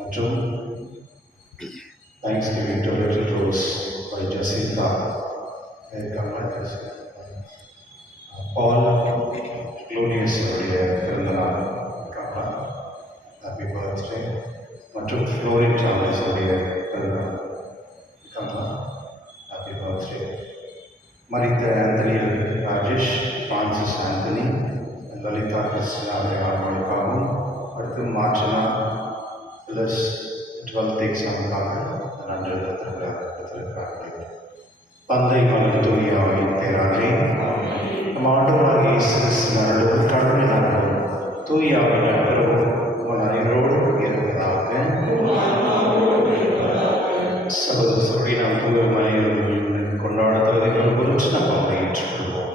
மற்றும் thanksgiving to little Rose by Jacintha Paul Clonius உடைய பிறந்தநாள் இருக்காங்களா? Happy birthday. மற்றும் ஃப்ளோரின் சார்லஸ் உடைய பிறந்தநாள் இருக்காங்களா? Happy birthday. மரித்த Anthoniel Rajesh, Francis Anthony, Lalitha Christina அவர்களுக்காகவும், அடுத்து மார்ச்சனா ப்ளஸ் 12th எக்ஸாமுக்காக நன்றி கொடுத்திருக்கிறார்கள். தந்தை மகன் தூய ஆவியின் பேராலே நம் ஆண்டவராகிய இயேசு கிறிஸ்துவின் அருளும் கடவுளின் அருளும் தூய ஆவியின் அருளும் உங்கள் அனைவரோடும் இருப்பதாக. சகோதரி நாம் தூய மனையில் கொண்டாட தகுதிகள் குறித்து நாம் அவரை ஏற்றுக்கொள்வோம்.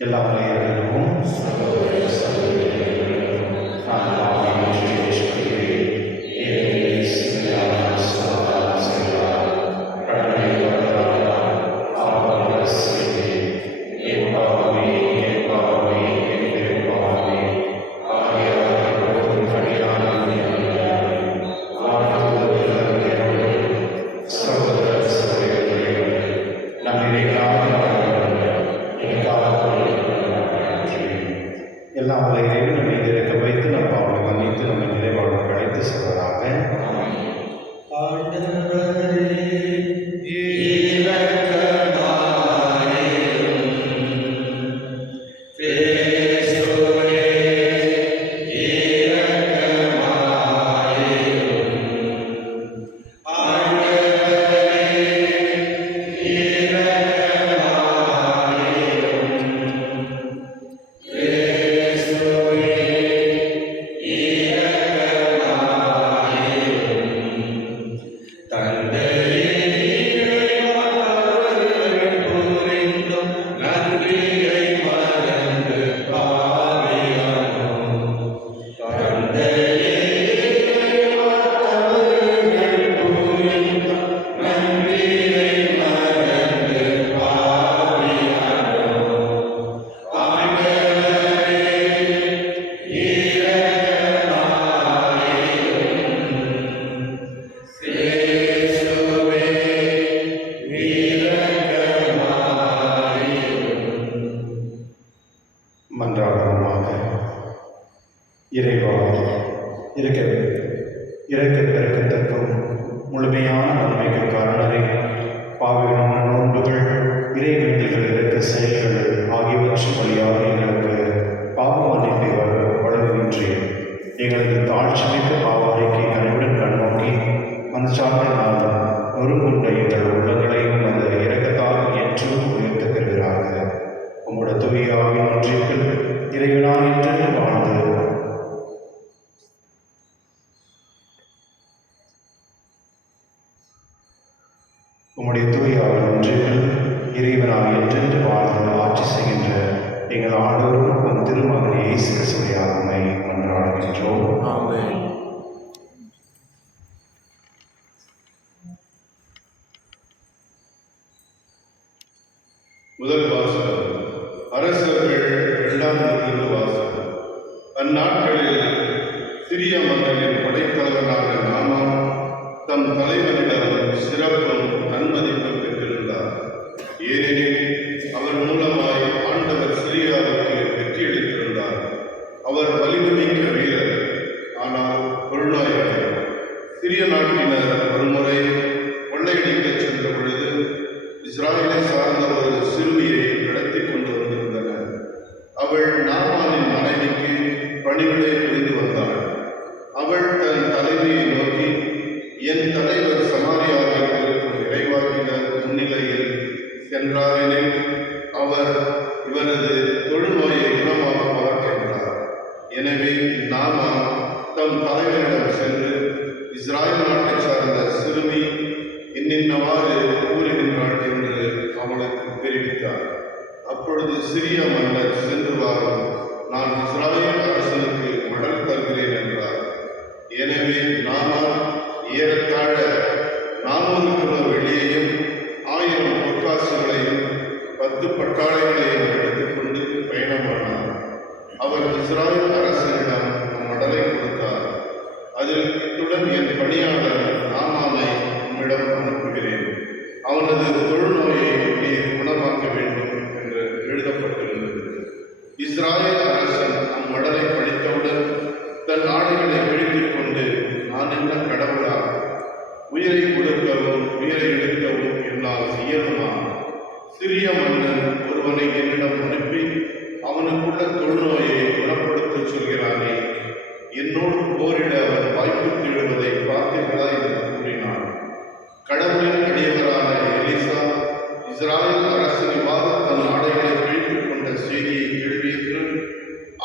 எல்லா மலையர்களும் இறக்கத்தக்கும் முழுமையான நன்மைக்கு காரணரே, பாவிகளான நோன்புகள், இறைவேண்டிகள், இறக்க செயல்கள் ஆகியவற்றின் வழியாக எங்களுக்கு பாவ மன்னிப்பை வழங்குகின்றேன். எங்களது தாழ்ச்சிமிக்க பாவ அறிக்கை கனிவுடன் கண்ணோக்கி மனச்சார்பினால் நொறுங்குண்ட எங்கள் உள்ளங்களையும் அந்த இறக்கத்தால் என்றும் உயர்த்த பெறுகிறாங்க. உங்களுடைய தூய ஆவியின் ஒன்றியத்தில் இறைவனா என்று வாழ்ந்து உம்முடைய தூய ஆவியின் ஒன்றியத்தில் இறைவனாக என்றென்று வாழ்ந்து ஆட்சி செய்கின்ற எங்கள் ஆண்டவரும் உன் திருமகன் இயேசு கிறிஸ்துவின் ஆவியை மன்றாடுகின்றோம். ஆமென். முதல் வாசகம் அரசர்கள் 2ஆம் நூலிலிருந்து வாசகம். அந்நாட்களில் சிரிய மன்னனின் படைத்தலைவனான நாமான் தம் தலைவனிடம் சிறப்பும் நன்மதிப்பும் பெற்றிருந்தார். ஏனெனில் அவர் மூலமாய் ஆண்டவர் சிரியாவுக்கு வெற்றியளித்திருந்தார். அவர் வலிமைமிக்க வீரர், ஆனால் தொழுநோயாளர். சிரிய நாட்டினர் ஒருமுறை கொள்ளையடிக்கச் சென்ற பொழுது இஸ்ராயலை சார்ந்த ஒரு சிறுமியை கடத்தி கொண்டு வந்திருந்தனர். அவள் நாமானின் மனைவிக்கு பணிவிடை புரிந்து வந்தாள். அவள் தன் தலைவியை நோக்கி, என் தலைவர் சமாரியாவில் இருக்கும் இறைவாக்கினர் முன்னிலையில் சென்றாரெனில் அவர் இவரது தொழுநோயை குணமாக்குவார் என்றார். எனவே நாமான் தம் தலைவரிடம் சென்று, இஸ்ராயல் நாட்டை சார்ந்த சிறுமி இன்னின்னவாறு கூறுகின்றாள் என்று அவளுக்கு தெரிவித்தார். அப்பொழுது சிரிய மன்னர், சென்று வாரும், நான் இஸ்ராயல் அரசனுக்கு மடல் தருகிறேன் என்றார். எனவே நாமான் ஏறத்தாழ 400 கிலோ வெள்ளியையும் 1000 பொற்காசுகளையும் 10 பட்டாளைகளையும் எடுத்துக்கொண்டு பயணமானார். அவர் இஸ்ராயல் அரசனிடம் மடலை கொடுத்தார். அதில், இத்துடன் என் பணியாளர் நாமானை உம்மிடம் அனுப்புகிறேன், அவனது தொழுநோயை நீர் குணமாக்க வேண்டும் என்று எழுதப்பட்டிருந்தது. இஸ்ராயல் அரசன் அம்மடலை படித்தவுடன் தன் ஆடைகளை கிழித்துக் கொண்டு, நான் என்ன கடவுளா? உயிரை கொடுக்கவும் உயிரை எடுக்கவும் என்னால் இயலுமா? சிறிய மன்னன் ஒருவனை என்னிடம் அனுப்பி அவனுக்குள்ள தொழுநோயை குணப்படுத்த சொல்கிறானே, என்னோடு போரிட அவன் வாய்ப்பு தேடுவதை பார்த்தீர்களா என்று கூறினான். கடவுளின் அடியவரான எலிசா இஸ்ராயல் அரசன் இவ்வாறு தன் ஆடைகளை கிழித்துக் கொண்ட செய்தியை கேள்வியேற்று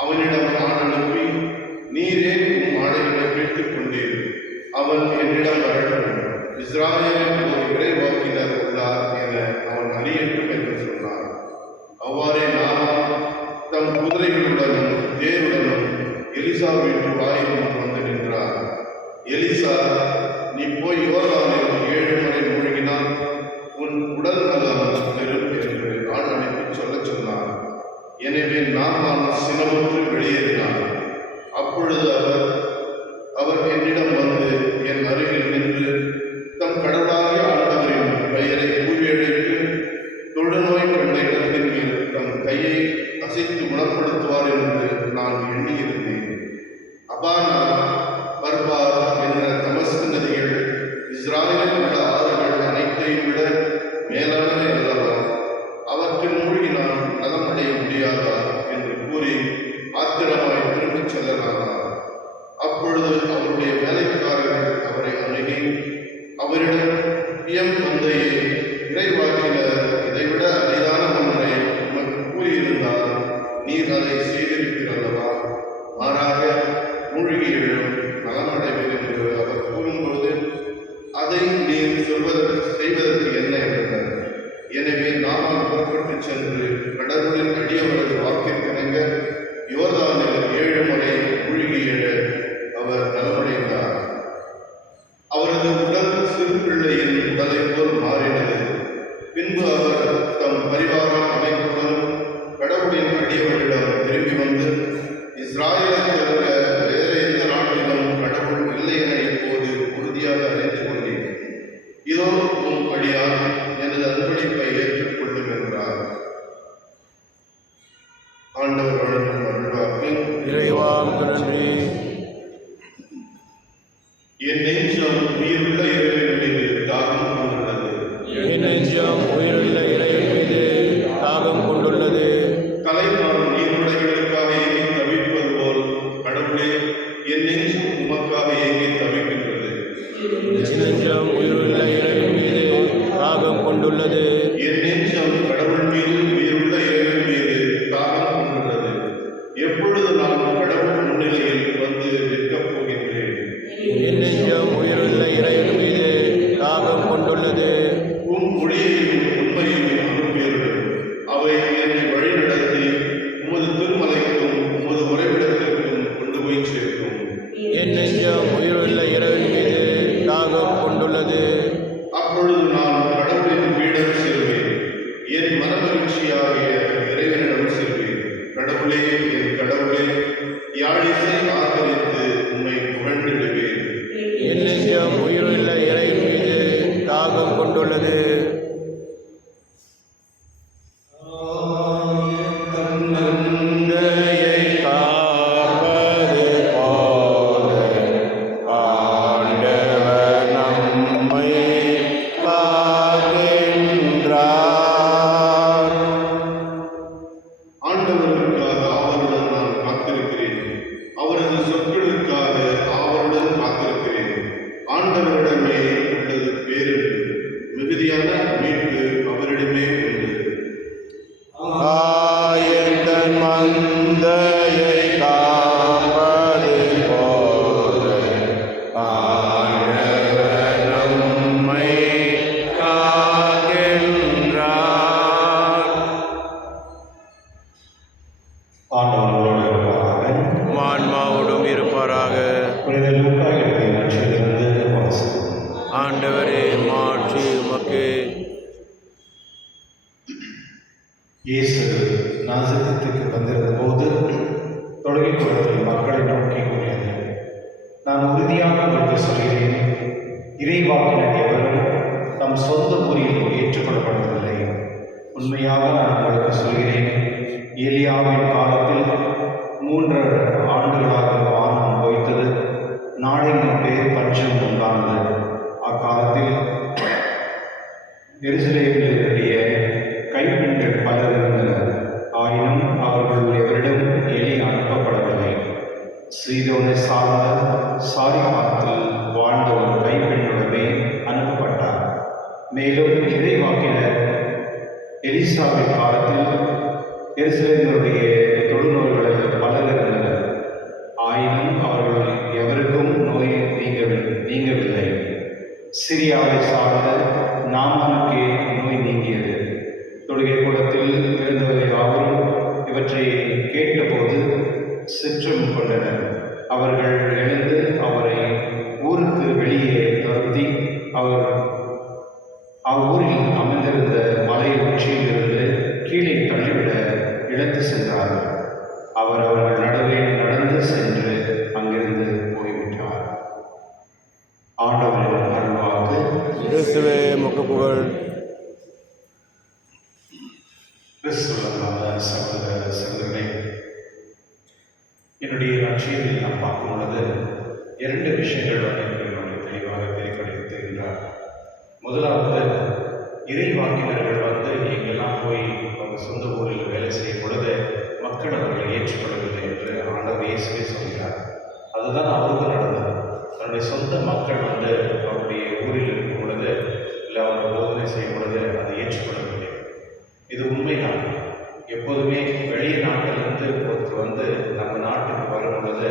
அவனிடம் ஆண் அனுப்பி, நீரே உம் ஆடைகளை கிழித்துக் கொண்டீர், அவன் என்னிடம் வரட்டும், இஸ்ராயலில் ஒரு இறைவாக்கினர் உள்ளார் என அவன் அறியட்டும் என்று சொன்னார். அவ்வாறே நாமான் தம் குதிரைகளுடனும் தேருடனும் எலிசா வீட்டு வாயில் வந்து நின்றார். எலிசா, நீ போய் யோர்தானில் 7 முறை மூழ்கினால் உன் உடல் நலம் பெறும் என்று ஆள் அனுப்பி சொல்லச் சொன்னார். எனவே நாமான் சினமுற்று வெளியேறினார். அப்பொழுது அவர் என்னிடம் வந்து என் அருகில் நின்று தம் கடவுளாகிய ஆண்டவரின் பெயரை கூறியழைத்து தொழுநோய் கண்ட இடத்தின் மேல் தம் கையை அசைத்து குணப்படுத்துவார் என்று நான் எண்ணியிருந்தேன். அபானா, பர்பார் என்ற தமஸ்கு நதிகள் இஸ்ராயலில் உள்ள ஆறுகள் அனைத்தையும் விட மேலானவை அல்லவா? அவற்றில் மூழ்கி நான் நலமடைய முடியாதா என்று கூறி ஆத்திரமாய் திரும்பிச் செல்லலானார். அப்பொழுது அவருடைய வேலைக்காரர்கள் அவரை அணுகி அவரிடம், எம் தந்தையே, இறைவாக்கினர் இதைவிட அரிதான ஒன்றை உமக்கு கூறியிருந்தால் நீர் அதை செய்திருக்கிறல்லவா? மாறாக மூழ்கி எழும் நலமடைவர் என்று அவர் கூறும்போது அதை நீர் செய்வதற்கு என்ன என்றனர். எனவே நாமான் புறப்பட்டு சென்று கடவுளின் அடியவரது வாக்கிற்கிணங்க யோர்தானில் 7 முறை மூழ்கி எழ அவர் நலமடைந்தார். அவரது உடல் சிறு பிள்ளையின் உடலை போல் மாறினது. பின்பு அவர் தம் பரிவாரம் அனைத்துடன் கடவுளின் அடியவரிடம் திரும்பி வந்து, இஸ்ராயலை தவிர வேறு எந்த நாட்டிலும் கடவுள் இல்லை என இப்போது உறுதியாக அறிந்து கொண்டேன். இதோ உம் அடியான் எனது அன்பளிப்பை ஏற்றுக்கொள்ளும் என்றார். ஆண்டவர் வழங்கும் அருள்வாக்கு. இறைவாக்கு நன்றி. என் நெஞ்சம் உயிருள்ள இறைவன் மீது தாகம் கொண்டுள்ளது. என் நெஞ்சம் உயிருள்ள இறைவன் மீது தாகம் கொண்டுள்ளது. கலைமான் நீர்நிலைகளுக்காக ஏங்கி தவிப்பது போல் கடவுளே, என் நெஞ்சம் உமக்காக ஏங்கி தவிக்கின்றது. என் நெஞ்சம் உயிருள்ள இறைவன் மீது தாகம் கொண்டுள்ளது. என் நெஞ்சம் கடவுள் மீது உயிருள்ள இறைவன் மீது தாகம் கொண்டுள்ளது. எப்பொழுது நான் கடவுள் முன்னிலையில் வந்து நிற்கப் போகின்றேன்? என் நெஞ்சம் உயிருள்ள இறைவன் மீது தாகம் கொண்டுள்ளது. உம் ஒளியையும் உண்மையையும் அனுப்பியருளும். அவை என்னை வழிநடத்தி உமது திருமலைக்கும் உமது உறைவிடத்திற்கும் கொண்டு போய் சேர்க்கும். என் நெஞ்சம் உயிருள்ள இறைவன் மீது தாகம் கொண்டுள்ளது. அப்பொழுது நான் கடவுளின் பீடம் செல்வேன். என் மனமகிழ்ச்சியாக கடவுளே, என் கடவுளே, யாழிசை ஆதரித்து உம்மை புகழ்ந்திடுவேன். என் நெஞ்சம் உயிருள்ள இறைவன் மீது தாகம் கொண்டுள்ளது. தந்தையை காப்பது போல ஆண்டவர் நம்மை காக்கின்றார். ஆண்டவருக்காக ஆவலுடன் நான் காத்திருக்கிறேன். அவரது சொற்களுக்காக ஆவலுடன் காத்திருக்கிறேன். ஆண்டவரிடமே உள்ளது பேரன்பு, மிகுதியான மீட்பு அவரிடமே உண்டு. ஆயத்தன் மந்தையை காப்பது போல ஆண்டவர் நம்மை காக்கின்றார். ஆண்டவரோடு இருப்பாராக. ஆன்மாவோடும் இருப்பாராக. புனித லூக்கா எழுதிய நற்செய்தியிலிருந்து வாசகம். ஆண்டவரே, மாட்சி உமக்கு. இயேசு நாசரேத்துக்கு வந்திருந்த போது தொழுகை கூடத்தில் மக்களை நோக்கி கூறியது, நான் உறுதியாக உங்களுக்கு சொல்கிறேன், இறைவாக்கினர் எவரும் தம் சொந்த ஊரில் ஏற்றுக்கொள்ளப்படுவதில்லை. உண்மையாக நான் உங்களுக்கு சொல்கிறேன், எலியாவின் காலத்தில் 3 ஆண்டுகளாக வானம் பொய்த்தது, நாடெங்கும் பேர் பஞ்சம் உண்டானது. அக்காலத்தில் எருசலேமிலுடைய கைப்பெண்கள் பலர் இருந்தனர். ஆயினும் அவர்கள் எவரிடம் எலி அனுப்பப்படவில்லை. சீதோனை சார்ந்த சாரிபாத்தில் வாழ்ந்த ஒரு கைப்பெண்ணுடனே அனுப்பப்பட்டார். மேலும் இறைவாக்கினர் எலிசாவின் காலத்தில் எருசலேமிலுடைய தொழுநோய்களில் பலர் இருந்தனர். ஆயினும் அவர்கள் எவருக்கும் நோய் நீங்கவில்லை. சிரியாவை சார்ந்த நாமானுக்கே நோய் நீங்கியது. தொழுகை கூடத்தில் இருந்தவர் யாவரும் இவற்றை கேட்டபோது சிற்றம் கொண்டனர். அவர்கள் எழுந்து அவரை ஊருக்கு வெளியே துரத்தி அவ்வூரில் அமைந்திருந்த மலை உச்சியிலிருந்து கீழே தள்ளிவிட இழுத்து சென்றார்கள். அவர் அவர்கள் நடுவே நடந்து சென்று அங்கிருந்து போய்விட்டார். ஆண்டவரின் அருள்வாக்கு. கிறிஸ்துவே உமக்கு புகழ். கிறிஸ்துவனான சகோதர சகோதரர்களே, என்னுடைய நற்செய்தியில் நாம் பார்க்கும் பொழுது 2 விஷயங்கள் என்னுடைய தெளிவாக வெளிப்படுத்துகின்றார். முதலாவது, இறைவாக்கினர்கள் எங்கெல்லாம் போய் அவங்க சொந்த ஊரில் வேலை செய்யும் பொழுது மக்கள் அவர்களை ஏற்றுக்கொள்ளவில்லை என்று ஆண்டவர் இயேசுவே சொல்கிறார். அதுதான் அவருக்கு நடந்தது. தன்னுடைய சொந்த மக்கள் அவருடைய ஊரில் இருக்கும் பொழுது, இல்லை அவர் போதனை செய்யும் பொழுது அதை ஏற்றுக்கொள்ளவில்லை. இது உண்மைதான். எப்போதுமே வெளிய நாட்டிலிருந்து ஒருத்தர் நம்ம நாட்டுக்கு வரும் பொழுது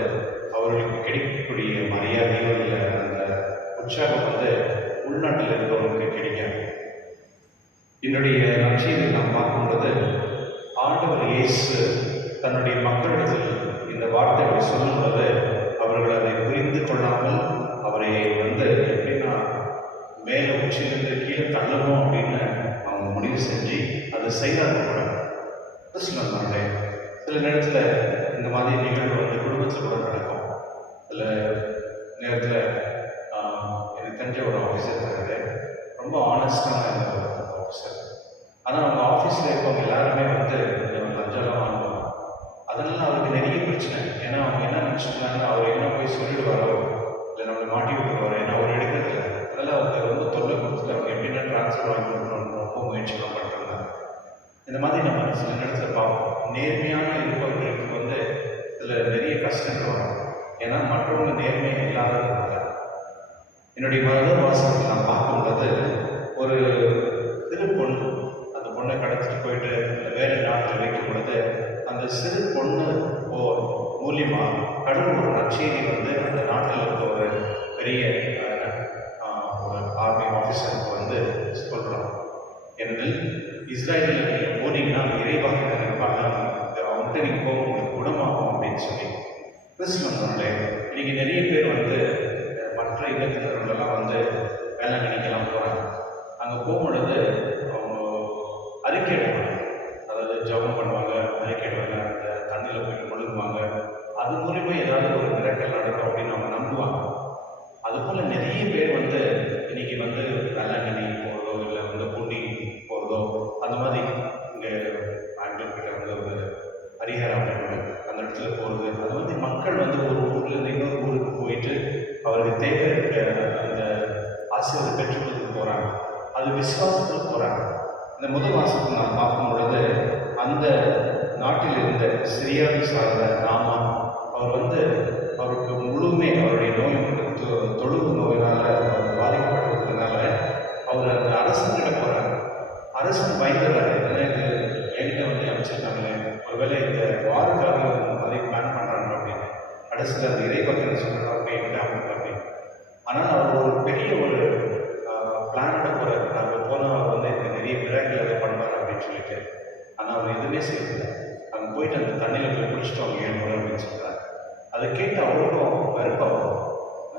அவர்களுக்கு கிடைக்கக்கூடிய மரியாதையும் இல்லை அந்த உற்சாகம் உள்நாட்டில் இருந்தவர்களுக்கு கிடைக்காது. என்னுடைய நற்செய்தியை நாம் பார்க்கும் பொழுது ஆண்டவர் இயேசு தன்னுடைய மக்களிடத்தில் இந்த வார்த்தைகளை சொல்லும் பொழுது அவர்கள் அதை புரிந்து கொள்ளாமல் அவரை எப்படின்னா மேலே உச்சிலிருந்து கீழே தள்ளணும் அப்படின்னு அவங்க முடிவு செஞ்சு அதை செய்தாங்க கூட. கிறிஸ்துவர்களே, சில நேரத்தில் இந்த மாதிரி நிகழ்வு குடும்பத்தில் கூட நடக்கும். சில நேரத்தில் எனக்கு தெரிஞ்ச ஒரு ஆஃபீஸர் இருக்காரு, ரொம்ப ஆனஸ்டான ஆஃபீஸர். ஆனால் அவங்க ஆஃபீஸில் இருக்கவங்க எல்லாருமே கொஞ்சம் லஞ்சம்லாம் வாங்குவாங்க. அதனால அவருக்கு நிறைய பிரச்சனை. ஏன்னா அவங்க என்ன நினச்சிருந்தாங்க, அவர் என்ன போய் சொல்லிடுவாரோ இல்லை நம்மளை மாட்டி விட்டுருவாரோ, ஏன்னா அவர் எடுக்கிறதில்ல. அதனால் அவங்க ரொம்ப தொல்லை கொடுத்துட்டு அவங்க எப்படின்னா ட்ரான்ஸ்ஃபர் வாங்கி கொடுக்கணும்னு ரொம்ப முயற்சிலாம் பண்ணிருந்தாங்க. இந்த மாதிரி நம்ம சில நேரத்தில் பார்ப்போம். நேர்மையான இருப்பவர்களுக்கு இதில் நிறைய கஷ்டங்கள் வரும். ஏன்னா மற்றவங்க நேர்மையை இல்லாததுனால. என்னுடைய மத வாசகத்தில் நான் பார்க்கும்போது ஒரு சிறு பொண்ணு, அந்த பொண்ணை கடத்திட்டு போயிட்டு வேறு நாட்டில் வைக்கும் பொழுது அந்த சிறு பொண்ணு மூலியமாக கடவுள் ஒரு நற்செய்தி அந்த நாட்டில் இருக்க ஒரு பெரிய ஒரு ஆர்மி ஆஃபீஸருக்கு சொல்கிறான். ஏனெனில் இஸ்ராயலில் நீங்கள் போனீங்கன்னா இறைவாக்கினர் இருப்பாங்க, அவங்ககிட்ட நீங்கள் போக உங்களுக்கு குணமாகும் அப்படின்னு சொல்லி. கிறிஸ்துவர்களே, இன்றைக்கி நிறைய பேர் மற்ற இனத்தினர்களெல்லாம் வேளாங்கண்ணிக்கெல்லாம் போகிறாங்க. அங்கே போகும்பொழுது அவங்க அறிக்கையிடுவாங்க, அதாவது ஜபம் பண்ணுவாங்க, அறிக்கையிடுவாங்க, அந்த தண்ணியில் ஆசீர்வாதத்தை பெற்றுக்கொள்றதுக்கு போகிறாங்க. அது விசுவாசத்தில் போகிறாங்க. இந்த முதல் வாசத்தை நாம் பார்க்கும் பொழுது அந்த நாட்டில் இருந்த சிரியாவை சார்ந்த நாமான் அவருக்கு முழுமே அவருடைய நோய் தொழுவு நோயினால் அவர் பாதிக்கப்பட்டிருக்கிறதுனால அவர் அந்த அரசன்கிட்ட போகிறார். அரசன் பயந்துடுறாரு, ஏன்னா இது என்கிட்ட அமைச்சிருக்காங்களே, ஒருவேளை இந்த வாருக்காக இந்த மாதிரி பிளான் பண்ணுறாங்க அப்படின்னு. கடைசியில் அந்த இறைபக்தன் சொல்கிறாங்க அவங்க என்கிட்ட அவங்க அப்படின்னு. ஆனால் அவர் ஒரு பெரிய ஒரு பிளானோட போகிறார். நாங்கள் போனால் அவர் எனக்கு நிறைய மிராக்கிள் அதை பண்ணுவார் அப்படின்னு சொல்லிட்டு. ஆனால் அவர் எதுவுமே செய்யலை. அங்கே போயிட்டு அந்த தண்ணியில் போய் குடிச்சிட்டு அவங்க ஏன் போகிறேன் அப்படின்னு சொல்கிறார். அதை கேட்டு அவருக்கும் வெறுப்பாகும்.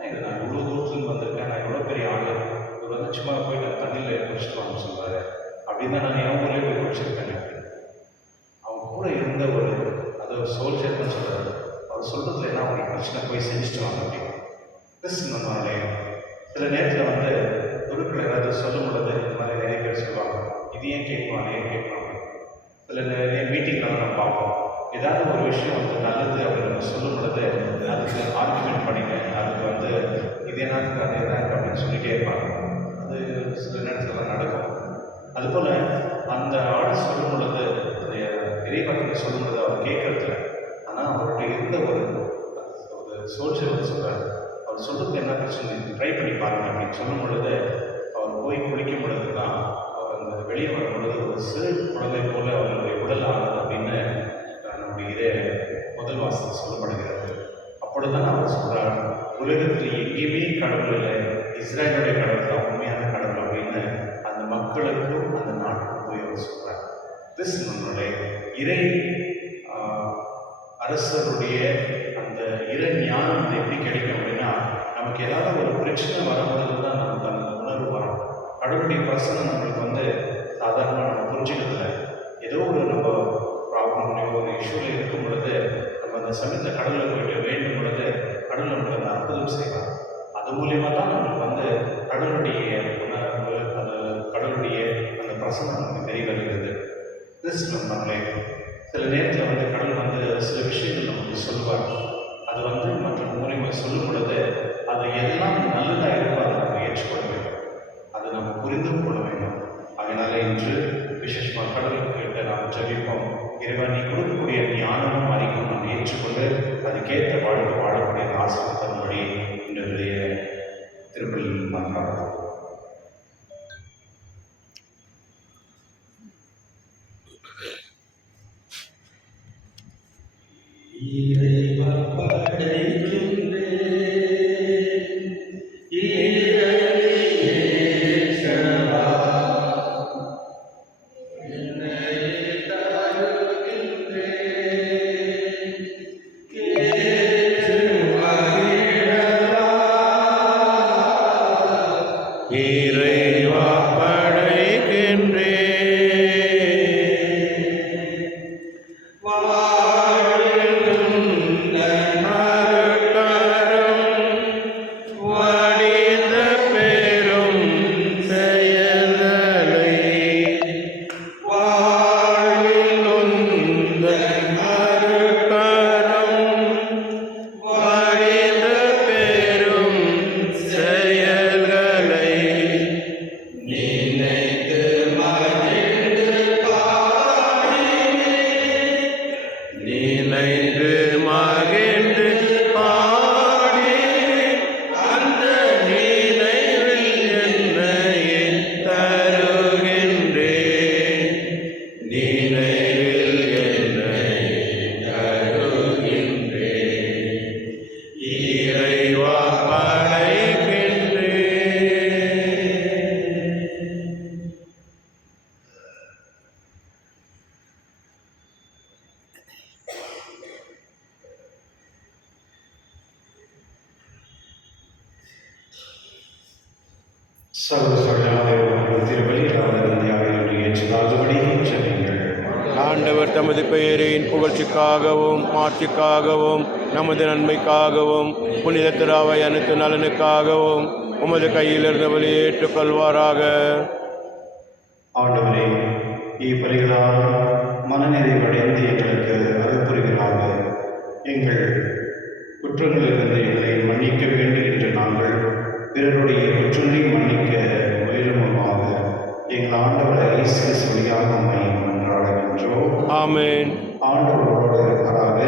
இது நான் இவ்வளோ தூரத்துலேருந்து வந்திருக்கேன், நான் எவ்வளோ பெரிய ஆள், இவர் சும்மா போயிட்டு அந்த தண்ணியில் குடிச்சிட்டு வாங்க சொல்கிறாரு அப்படின்னு தான் நான் என் ஊர்லேயே போய் குடிச்சிருக்கேன் அப்படின்னு. அவங்க கூட இருந்த அது சோல்ஜர் தான் சொல்கிறாரு. அவர் சொல்கிறதுல என்ன அவங்களுக்கு பிரச்சனை போய் செஞ்சுட்டு வாங்க அப்படின்னு. கிறிஸ்துவனுடைய சில நேரத்தில் குருக்கள் ஏதாவது சொல்லும் பொழுது இந்த மாதிரி நிறைய பேர் சொல்லுவாங்க, இது ஏன் கேட்கணும் அதை ஏன் கேட்கணும் அப்படின்னு. சில நிறைய மீட்டிங்லாம் நம்ம பார்ப்போம். ஏதாவது ஒரு விஷயம் நல்லது அப்படின்னு நம்ம சொல்லும் பொழுது அதுக்கு ஆர்குமெண்ட் பண்ணிங்க, அதுக்கு இது என்னத்துக்கு அது எதாக்கு அப்படின்னு சொல்லிகிட்டே இருப்பாங்க. அது சில நேரத்தில் நடக்கும். அதுபோல் அந்த ஆள் சொல்லும் பொழுது அந்த இறைவாக்கில் சொல்லும் பொழுது அவர் கேட்கறதில்ல. ஆனால் அவர்கிட்ட இருந்த ஒரு சோல்ஜர் சொல்கிறார், அவர் சொல்கிறது என்ன பிரச்சனை ட்ரை பண்ணி பாருங்க அப்படின்னு சொல்லும் பொழுது அவர் போய் குளிக்கும் பொழுது தான் அவர் அந்த வெளியே வரும் பொழுது ஒரு சிறு குழந்தை போல அவருடைய உடல் ஆனது அப்படின்னு நம்முடைய முதல் வாசத்தில் சொல்லப்படுகிறது. அப்பொழுதுதான் அவர் சொல்கிறார், உலகத்தில் எங்கேயுமே கடவுள் இல்லை, இஸ்ரேலுடைய கடவுள் தான் உண்மையான கடவுள் அப்படின்னு அந்த மக்களுக்கும் அந்த நாட்டுக்கும் போய் அவர் சொல்கிறார். கிறிஸ்துவனுடைய இறை அரசருடைய அந்த இறை ஞானம் எப்படி கிடைக்கும் அப்படின்னா, நமக்கு ஏதாவது ஒரு பிரச்சனை வரும்பொழுது தான் நமக்கு அந்த உணர்வு வரும். கடவுளுடைய பிரசனம் நம்மளுக்கு சாதாரணமாக நம்ம புரிஞ்சுக்கிறதுல ஏதோ ஒரு நம்ம ப்ராப்ளம் ஒரு இஷ்யூவில் இருக்கும் பொழுது நம்ம அந்த சமயத்தில் கடவுளை போயிட்டு வேண்டும் பொழுது கடவுள் நம்மளுக்கு அந்த அற்புதம் செய்வார். அது மூலியமாக தான் நமக்கு கடவுளுடைய உணர்வு, அது கடவுளுடைய அந்த பிரசனம் நமக்கு தெரிய வருகிறது. கிறிஸ்துவன் நம்மளே சில நேரத்தில் கடவுள் சில விஷயங்கள் நமக்கு சொல்லுவார். அது மற்ற மூலியமாக சொல்லும் பொழுது அது எல்லாம் நல்லதாக இருக்கோ அதை நம்ம ஏற்றுக்கொள்ள வேண்டும், அதை நம்ம புரிந்தும் கொள்ள வேண்டும். அதனால இன்று விசேஷமாக கடவுளுக்கிட்ட நாம் ஜெபிப்போம். இறைவன் நீ கொடுக்கக்கூடிய ஞானமும் அறிவும் நாம் ஏற்றுக்கொண்டு அதுக்கேற்ற வாழ்க்கை வாழக்கூடிய ஆசீர்வாதத்தின்படி இன்றைய திருப்பலியில் நாம் பார்ப்போம். இறைவா படைக்கின்றேன், இறைவா என்னையே தருகின்றேன், கேட்டு மகிழவா. இறைவா படைக்கின்றேன், நினைந்து மகிழ்ந்து பாடி அந்த நினைவில் என்னையே தருகின்றேன், நினைவில் என்னையே தருகின்றேன். இறைவா படைக்கின்றேன். ஆண்டவர் தமது பெயரின் புகழ்ச்சிக்காகவும் மாட்சிக்காகவும் நமது நன்மைக்காகவும் புனித திராவை அனைத்து நலனுக்காகவும் உமது கையிலிருந்து வெளியேற்றுக் கொள்வாராக. ஆண்டவரே, இப்பலிகளால் மனநிறைவடைந்து எங்களுக்கு அருள் புரிவீராக. எங்கள் குற்றங்களிலிருந்து எங்களை மன்னிக்க வேண்டும் என்று நாங்கள் பிறருடைய குற்றங்களை மன்னிக்க முயலுமாக எங்கள் ஆண்டவர் இயேசு கிறிஸ்து வழியாக உம்மை மன்றாடுகின்றோம். ஆமென். ஆண்டவரோடு இருப்பாராக.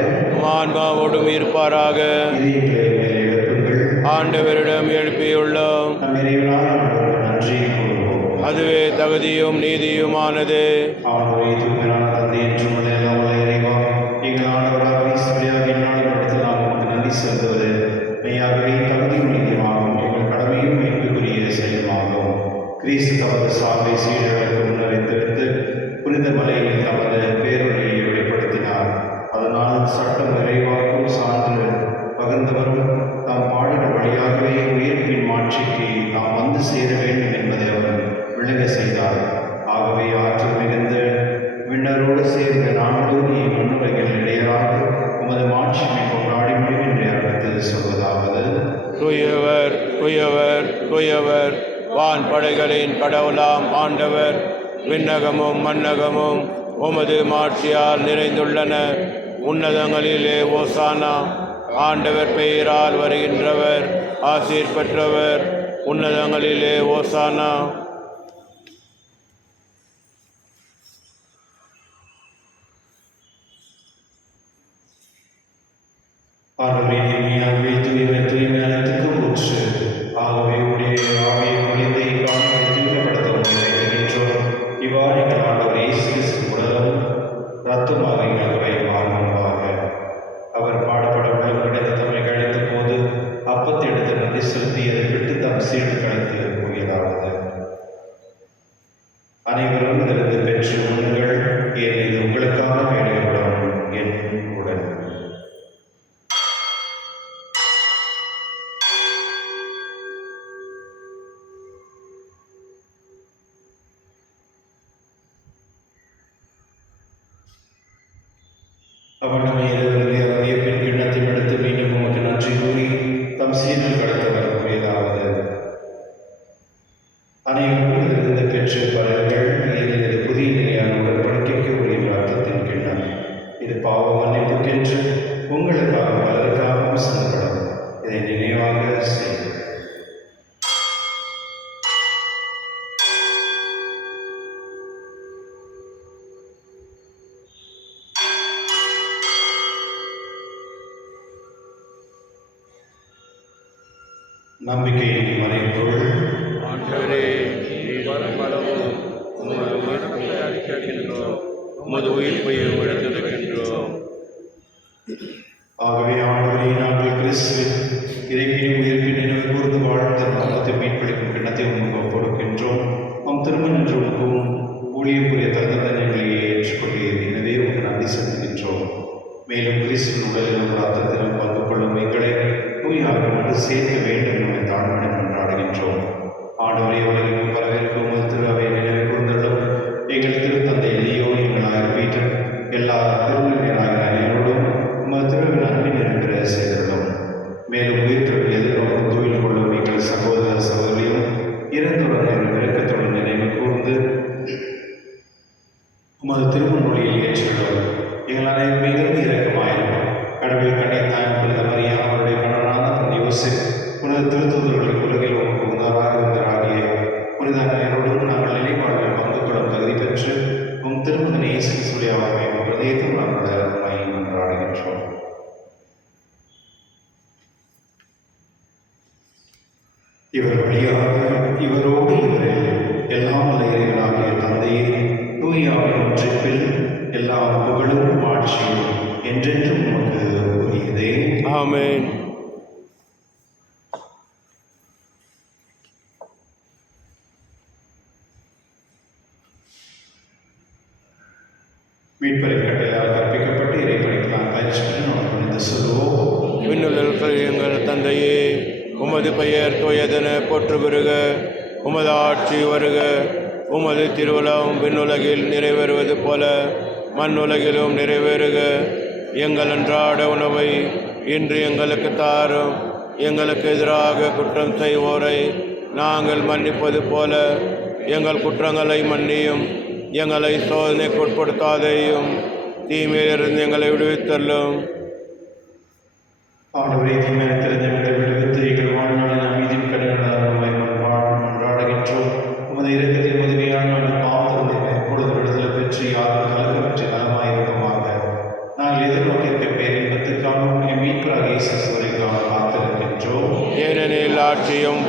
ஆன்மாவோடும் இருப்பாராக. இதயங்களை மேலே எழுப்புங்கள். ஆண்டவரிடம் எழுப்பியுள்ளோம். நம் இறைவனாகிய ஆண்டவருக்கு நன்றி கூறுவோம். அதுவே தகுதியும் நீதியுமானது. ஆண்டவரே, தூய்மையான தந்தை என்றும் உள்ள எல்லாம் உள்ள இறைவா, எங்கள் ஆண்டவராக இயேசு வழியாக என்னால் நடத்தி நாம் உமக்கு நன்றி செலுத்துவது மெய்யாகவே தகுதியும் நீதியுமாகும், எங்கள் கடமையும் மீட்புக்குரிய செயலுமாகும். கிறிஸ்து தமது சார்பை சீடர்களுக்கு முன்னறிவித்து புனித மலையில் தமது பேரொழியை வெளிப்படுத்தினார். அதனால் சட்டம் நிறைவாக்கும் சான்று பகிர்ந்தவரும் தாம் பாடுகள் வழியாகவே உயிர்ப்பின் மாட்சிக்கு தாம் வந்து சேர வேண்டும் என்பதை அவர் விளங்க செய்தார். ஆகவே ஆற்றல் மிகுந்த விண்ணரோடு சேர்ந்த நாங்களும் மண்ணுலகில் இடையராக உமது மாட்சிமை கொண்டாடி முடிவின்றி அறிவித்து சொல்வதாவது: தூயவர் தூயவர் தூயவர், வான் படைகளின் கடவுளாம் ஆண்டவர். விண்ணகமும் மண்ணகமும் உமது மாட்சியால் நிறைந்துள்ளன. உன்னதங்களிலே ஓசானா. ஆண்டவர் பெயரால் வருகின்றவர் ஆசீர் பெற்றவர். உன்னதங்களிலே ஓசானா. ஆண்டவரே, நீர்மையாகவே தூய்மை தூய்மையானதுக்கு ஊற்று. ஆகவே உடைய ஆவியை பொழிந்து இக்காலத்தை தூய்மைப்படுத்த உம்மை வேண்டுகின்றோம். இவ்வாறு எங்கள் ஆண்டவர் இயேசு கிறிஸ்து உடலும் இரத்தமாக எங்களை மாறுவாக. அவர் பாடுபட உலகம் கிடைத்த தம்மை கழித்த போது அப்பத்தை எடுத்து நன்றி செலுத்தி அதை விட்டு தம் சீடு கழித்து கூறியதாவது: அனைவரும் இதிலிருந்து பெற்று உண்ணுங்கள், ஏன் இது உங்களுக்காக வேலைப்படும் என் உடல். அவனமே அவருடைய பெண் கிண்ணத்தை எடுத்து மீண்டும் உமக்கு நன்றி கூறி தம் சீரில் கடத்தவர் கூறியதாவது: அனைவரும் இதிலிருந்து பெற்று பலர்கள், இது புதிய நிலையான உடன்படிக்கைக்கு உரிய ரத்தத்தின் கிண்ணம். இது பாவ மன்னிப்புக்கென்று உங்களுக்காக பலருக்காகவும் சிந்தப்படும். இதை நினைவாக செய்யும். நம்பிக்கையின் மறைபொருள். ஆண்டவரே, நீர் வரமளவும் உமது உயிர்ப்பை அறிக்கைகின்றோம், உமது உயிர்ப்பையும் எடுத்துரைக்கின்றோம். ஆகவே ஆண்டவரே, நாங்கள் கிறிஸ்துவின் இறைவனின் உயிர்ப்பின் நினைவு கூர்ந்து வாழ்ந்த நாமத்தை மீட்பளிக்கும் கிண்ணத்தை உமக்கு கொடுக்கின்றோம். நம் திருமணம் என்று உமக்கும் ஊழியக்குரிய தந்தங்களை ஏற்றுக்கொண்டீர். எனவே உமக்கு நன்றி செலுத்துகின்றோம். மேலும் கிறிஸ்துவின் உடலிலும் ரத்தத்திலும் பங்கு கொள்ளும் எங்களை தூயாக ஒன்று சேர்க்க வேண்டும் என தாழ்மையுடன் கொண்டாடுகின்றோம். ஆண்டவரே, உலகிலும் வரவேற்கும் உமது திருவை நினைவு கூர்ந்துள்ளோம். எங்கள் திருத்தந்தை லியோ, எங்கள் ஆயர் பீட்டர், எல்லா திருநீராக அனைவரோடும் உமது திருவின் அன்பின் இருக்கிற செய்துள்ளோம். மேலும் உயிர்த்தொழில் எதிர்நோக்கும் தூயில் கொள்ளும் எங்கள் சகோதர சகோதரியும் இறந்துடன் விளக்கத்துடன் நினைவு கூர்ந்து உமது திருமணொழியில் ஏற்றுள்ளோம். எங்கள் அனைவரும் மீதும் இரக்கமாயிரும். கடவுள் கண்ணைத்தான் புனித மரியா, அவருடைய கணவனான புனித யோசேப், புனித திருத்தூதர்களுக்கு உலகில் உமக்கு உந்தாராக இருந்தராகிய புனித அனைவரோடும் நாங்கள் நிலைப்பாடுகள் பங்கு கொள்ளும் தகுதி பெற்று உம் திருமகன் இயேசு கிறிஸ்துவின் பிரதேசம் நாங்கள் உம்மை மன்றாடுகின்றோம். இவர் வழியாக இவரோடு இவரில் எல்லாம் வல்ல இறைவனாகிய தந்தையே, தூயாவின் ஒன்றிப்பில் எல்லா புகழும் ஆட்சியும் என்றென்றும் உமக்கு உரியதே. ஆமென். மீட்பரின் கட்டளையால் கற்பிக்கப்பட்டு இறைப்பணிக்கெல்லாம் பயிற்சி பெற்று நாம் புனித சொல்லுவோம்: விண்ணுலகில் எங்கள் தந்தையே, உமது பெயர் தூயதென போற்று பெறுக. உமது ஆட்சி வருக. உமது திருவுளம் விண்ணுலகில் நிறைவேறுவது போல மண்ணுலகிலும் நிறைவேறுக. எங்கள் அன்றாட உணவை இன்று எங்களுக்கு தாரும். எங்களுக்கு எதிராக குற்றம் செய்வோரை நாங்கள் மன்னிப்பது போல எங்கள் குற்றங்களை மன்னியும். எங்களை சோதனைக்கு உட்படுத்தாதேயும், தீமையிலிருந்து எங்களை விடுவித்தள்ளும். ஆண்டவரே, தீமையை தெரிந்தவர்களை விடுவித்து எங்கள் வாழ்நாளில் அமைதியும் கருணையால்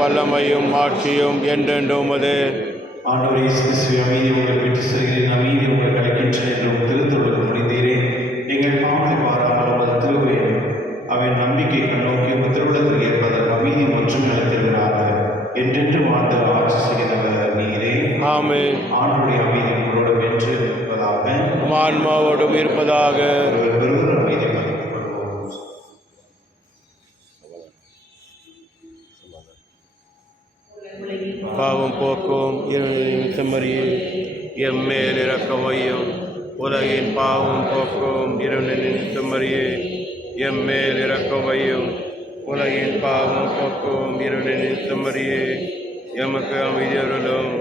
வல்லமையும் ஆட்சியும் என்றென்றும் உமது. ஆண்டவரே இயேசு கிறிஸ்துவே, அமைதி உங்களுக்கு விட்டு செல்கிறேன், அமைதி உங்களுக்கு அளிக்கின்றேன் என்றும் திருத்தொழுக்கு முடிந்தீரே. எங்கள் பாவனை பாராமல் உமது திருவையும் அவன் நம்பிக்கை கண்ணோக்கி உமது திருவிழத்தில் ஏற்பதற்கு அமைதி மற்றும் நிலத்திருக்கிறாக என்றென்று வாழ்ந்து ஆட்சி செய்கிறவர் நீரே. ஆமென். ஆண்டுடைய அமைதி உங்களோடு வென்று இருப்பதாக. உம் ஆன்மாவோடும் இருப்பதாக. ஒருவர் அமைதி பகிர்ந்து கொள்வோம். பாவம் போக்கும் இருளின் செம்மறியே எம்மேல் இரக்கமையும். உலகின் பாவம் போக்கும் இருளின் செம்மறியே எம்மேல் இரக்கமையும். உலகின் பாவம் போக்கும் இருளின் செம்மறியே எமக்கு அமைதியருளும்.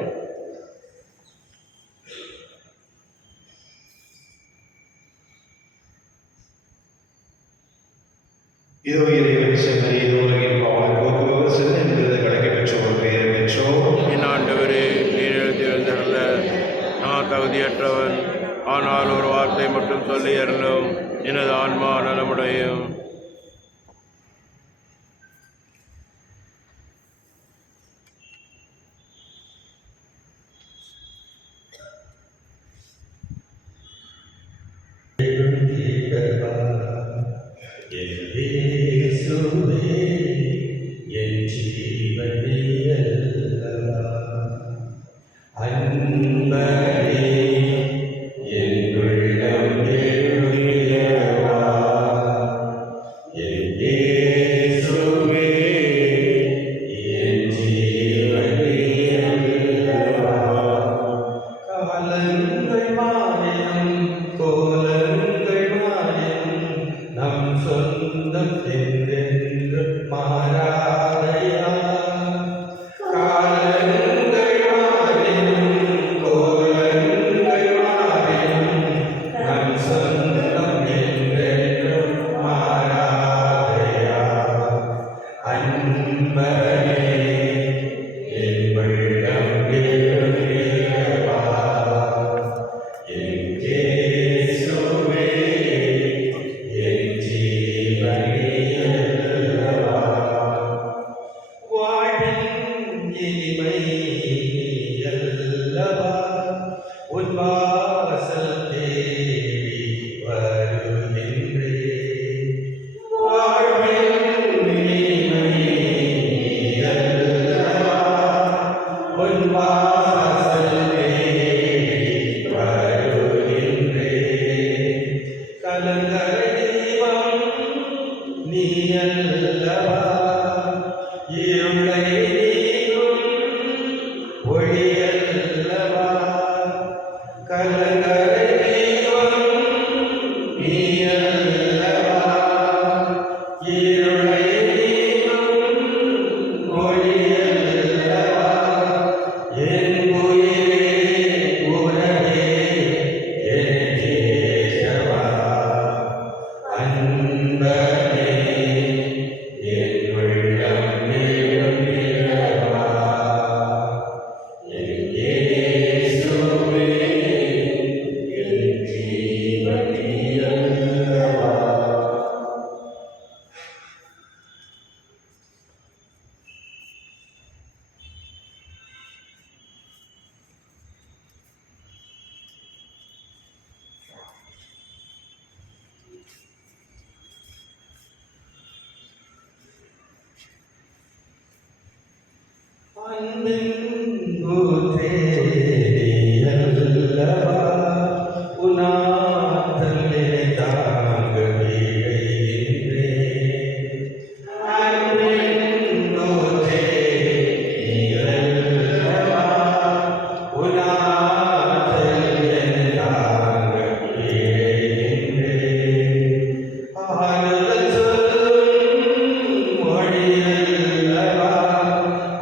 இதோ இறைவன் செம்மறி, இது உலகின் பாவனை போக்குபவர், செல்ல என்பது கிடைக்க பெற்ற ஒரு பெயரை பெற்றோம். என் ஆண்டவரே, நீர் எழுந்திருந்தருள நான் தகுதியற்றவன். ஆனால் ஒரு வார்த்தை மட்டும் சொல்லி அருளும், எனது ஆன்மா நலமுடையும்.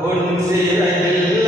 உன் சிறையில்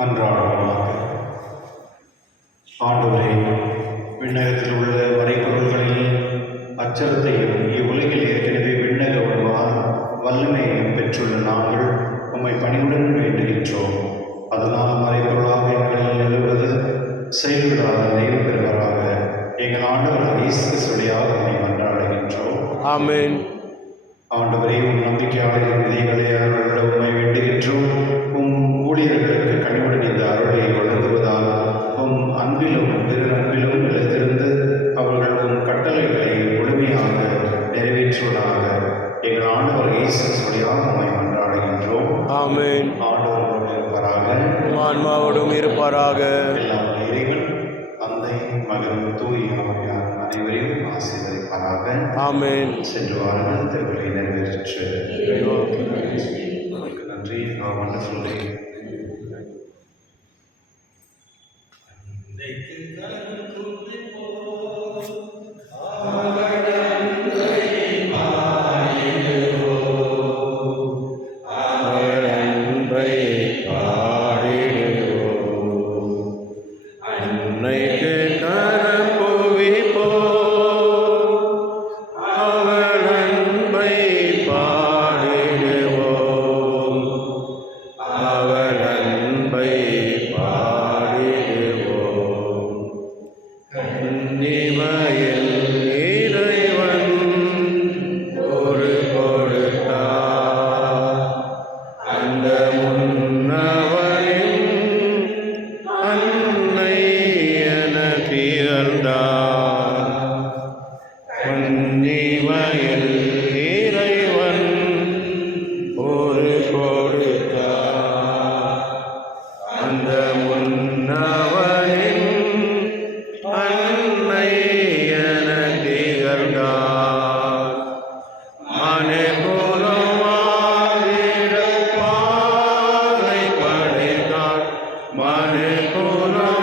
மன்றாடுவோமாக. ஆண்டவரே, விண்ணகத்தில் உள்ள மறைபொருள்களில் அச்சரத்தையும் இவ்வுலகில் ஏற்கனவே விண்ணக வல்லமையையும் பெற்றுள்ள நாங்கள் உம்மை பணிவுடன் வேண்டுகின்றோம். அதனால் மறைபொருளாக எங்களில் எழுவது செயல்படாத நிறைவு பெறுவராக எங்கள் ஆண்டவராக இயேசு கிறிஸ்துவியாக உம்மை மன்றாடுகின்றோம். ஆமென். ஆண்டவரே, உம் நம்பிக்கையாளரின் விதைகளை அருள உம்மை வேண்டுகின்றோம். உம் ஊழியர்களுக்கு கனிவுடன் இந்த அருளை வழங்குவதால் உம் அன்பிலும் பிற அன்பிலும் நிலைத்திருந்து அவர்கள் உம் கட்டளைகளை முழுமையாக நிறைவேற்றுவதாக எங்கள் ஆண்டவர் இயேசு கிறிஸ்துவியாக உம்மை மன்றாடுகின்றோம். ஆமென். ஆண்டவரோடு இருப்பாராக, ஆன்மாவோடும் இருப்பாராக. எல்லாம் இறைவன் தந்தை, மகன், தூய் ஆவியார் அனைவரையும் ஆசீர்வதிப்பாராக. ஆமென். சென்று வாருங்கள், திருவிழை நிறைவேற்று. உங்களுக்கு நன்றி. wonderful day. அவர் அன்பை பாடிடுவோம். அன்னைக்கு கரம் குவிப்போம். அவர் அன்பை பாடிடுவோம். அவர் அன்பை பாடிடுவோம். கன்னிமையில் இறைவன் ஒரு கொடுத்தார். அந்த முன்னவனின் அன்னை என திகழ்ந்தார். கன்னிமையில் இறைவன் ஒரு கொடுத்தார். அந்த முன்னவனின் அன்னை என திகழ்ந்தார். மனுகுலமாதிட பாதை படைத்தார். மனுகுலமாதிட